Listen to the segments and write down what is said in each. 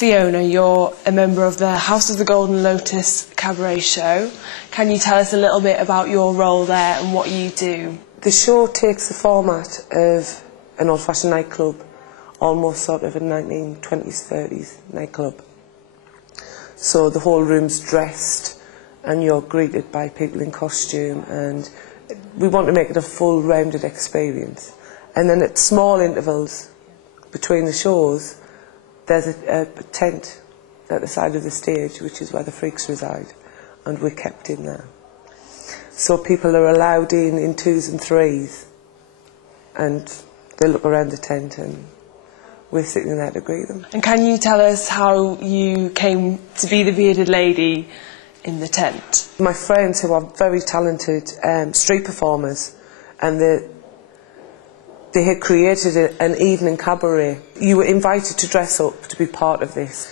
Fiona, you're a member of the House of the Golden Lotus cabaret show. Can you tell us a little bit about your role there and what you do? The show takes the format of an old-fashioned nightclub, almost sort of a 1920s, 30s nightclub. So the whole room's dressed and you're greeted by people in costume, and we want to make it a full rounded experience. And then at small intervals between the shows, there's a tent at the side of the stage, which is where the freaks reside, and we're kept in there. So people are allowed in twos and threes, and they look around the tent and we're sitting there to greet them. And can you tell us how you came to be the bearded lady in the tent? My friends, who are very talented street performers, and they had created an evening cabaret. You were invited to dress up to be part of this.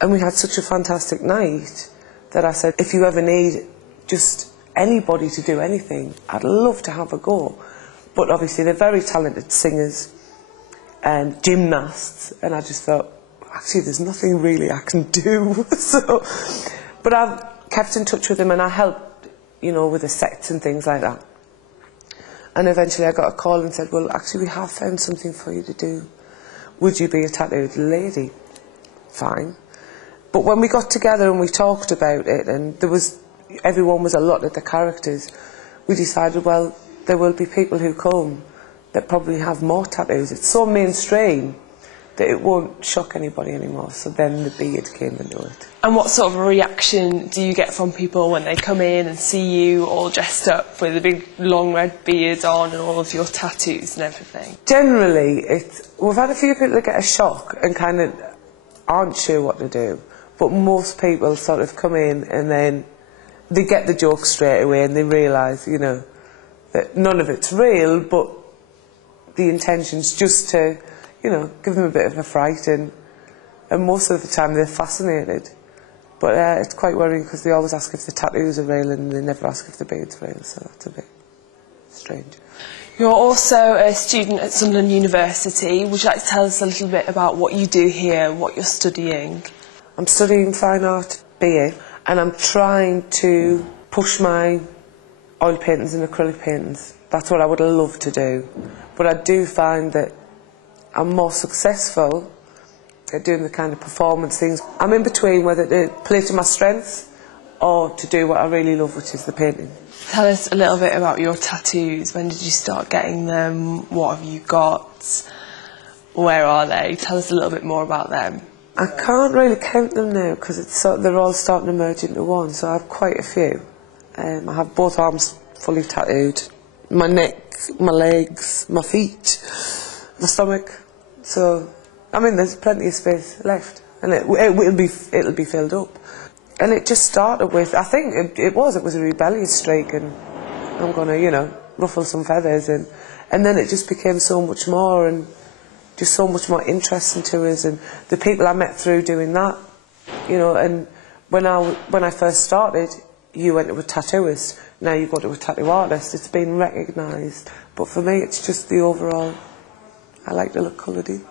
And we had such a fantastic night that I said, if you ever need just anybody to do anything, I'd love to have a go. But obviously they're very talented singers and gymnasts, and I just thought, actually there's nothing really I can do. But I've kept in touch with them, and I helped, you know, with the sets and things like that. And eventually I got a call and said, well, actually we have found something for you to do. Would you be a tattooed lady? Fine. But when we got together and we talked about it, and everyone was allotted the characters, we decided, well, there will be people who come that probably have more tattoos. It's so mainstream that it won't shock anybody anymore. So then the beard came into it. And what sort of a reaction do you get from people when they come in and see you all dressed up with a big long red beard on and all of your tattoos and everything? Generally, we've had a few people that get a shock and kind of aren't sure what to do. But most people sort of come in and then they get the joke straight away, and they realise, you know, that none of it's real, but the intention's just to, you know, give them a bit of a fright, and most of the time they're fascinated. But it's quite worrying because they always ask if the tattoos are real and they never ask if the beard's real, so that's a bit strange. You're also a student at Sunderland University. Would you like to tell us a little bit about what you do here, what you're studying? I'm studying Fine Art BA, and I'm trying to push my oil paintings and acrylic paintings. That's what I would love to do. But I do find that I'm more successful at doing the kind of performance things. I'm in between whether to play to my strengths or to do what I really love, which is the painting. Tell us a little bit about your tattoos. When did you start getting them? What have you got? Where are they? Tell us a little bit more about them. I can't really count them now because they're all starting to merge into one, so I have quite a few. I have both arms fully tattooed, my neck, my legs, my feet, my stomach. So, I mean, there's plenty of space left, and it'll be filled up. And it just started with, I think it was a rebellious streak, and I'm going to, you know, ruffle some feathers, and then it just became so much more, and just so much more interesting to us, and the people I met through doing that, you know. And when I first started, you went to a tattooist, now you go to a tattoo artist. It's been recognised, but for me it's just the overall, I like to look coloured in.